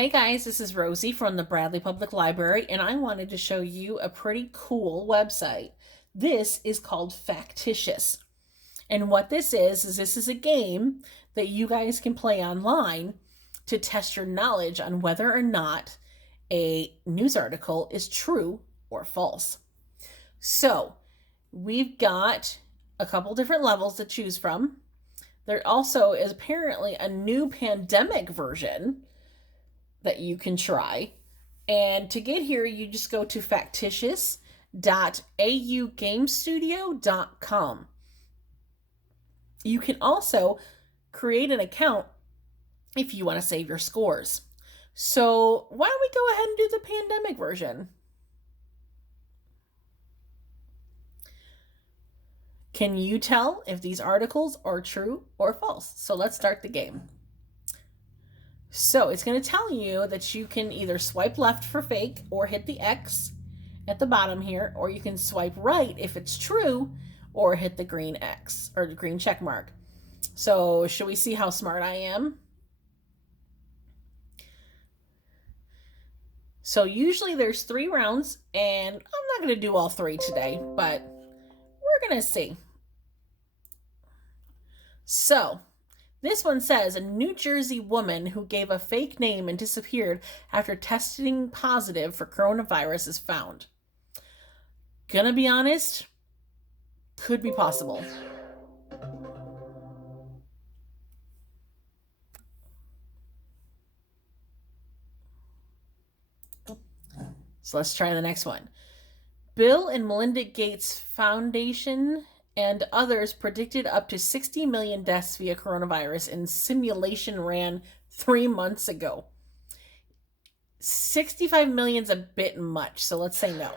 Hey guys, this is Rosie from the Bradley Public Library, and I wanted to show you a pretty cool website. This is called Factitious. And what this is a game that you guys can play online to test your knowledge on whether or not a news article is true or false. So, we've got a couple different levels to choose from. There also is apparently a new pandemic version that you can try. And to get here, you just go to factitious.augamestudio.com. You can also create an account if you want to save your scores. So why don't we go ahead and do the pandemic version? Can you tell if these articles are true or false? So let's start the game. So it's going to tell you that you can either swipe left for fake or hit the X at the bottom here, or you can swipe right if it's true or hit the green X or the green check mark. So should we see how smart I am? So usually there's 3 rounds, and I'm not going to do all 3 today, but we're going to see. So this one says a New Jersey woman who gave a fake name and disappeared after testing positive for coronavirus is found. Gonna be honest, could be possible. So let's try the next one. Bill and Melinda Gates Foundation and others predicted up to 60 million deaths via coronavirus in simulation ran 3 months ago. 65 million is a bit much, so let's say no.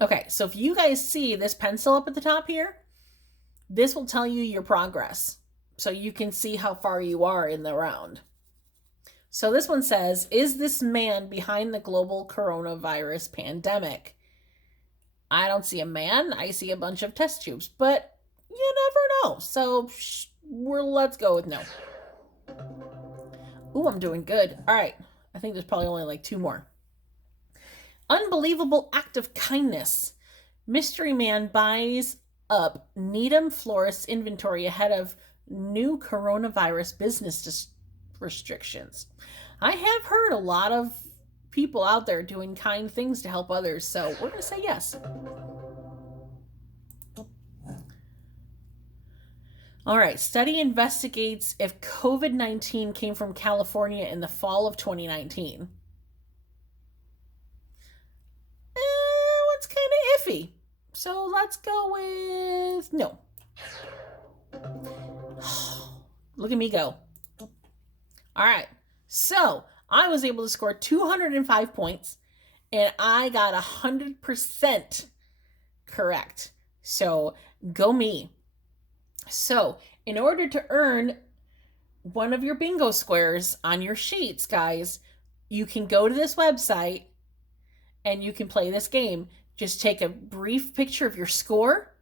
Okay, so if you guys see this pencil up at the top here, this will tell you your progress. So you can see how far you are in the round. So this one says, is this man behind the global coronavirus pandemic? I don't see a man. I see a bunch of test tubes, but you never know. So let's go with no. Ooh, I'm doing good. All right. I think there's probably only like 2 more. Unbelievable act of kindness. Mystery man buys up Needham Florist's inventory ahead of new coronavirus business restrictions. I have heard a lot of people out there doing kind things to help others, so we're going to say yes. All right, study investigates if COVID-19 came from California in the fall of 2019. It's kind of iffy, so let's go with no. Look at me go. All right, so I was able to score 205 points, and I got 100% correct. So go me. So in order to earn one of your bingo squares on your sheets, guys, you can go to this website and you can play this game. Just take a brief picture of your score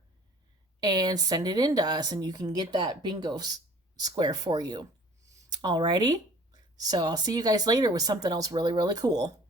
and send it in to us, and you can get that bingo square for you. Alrighty, so I'll see you guys later with something else really, really cool.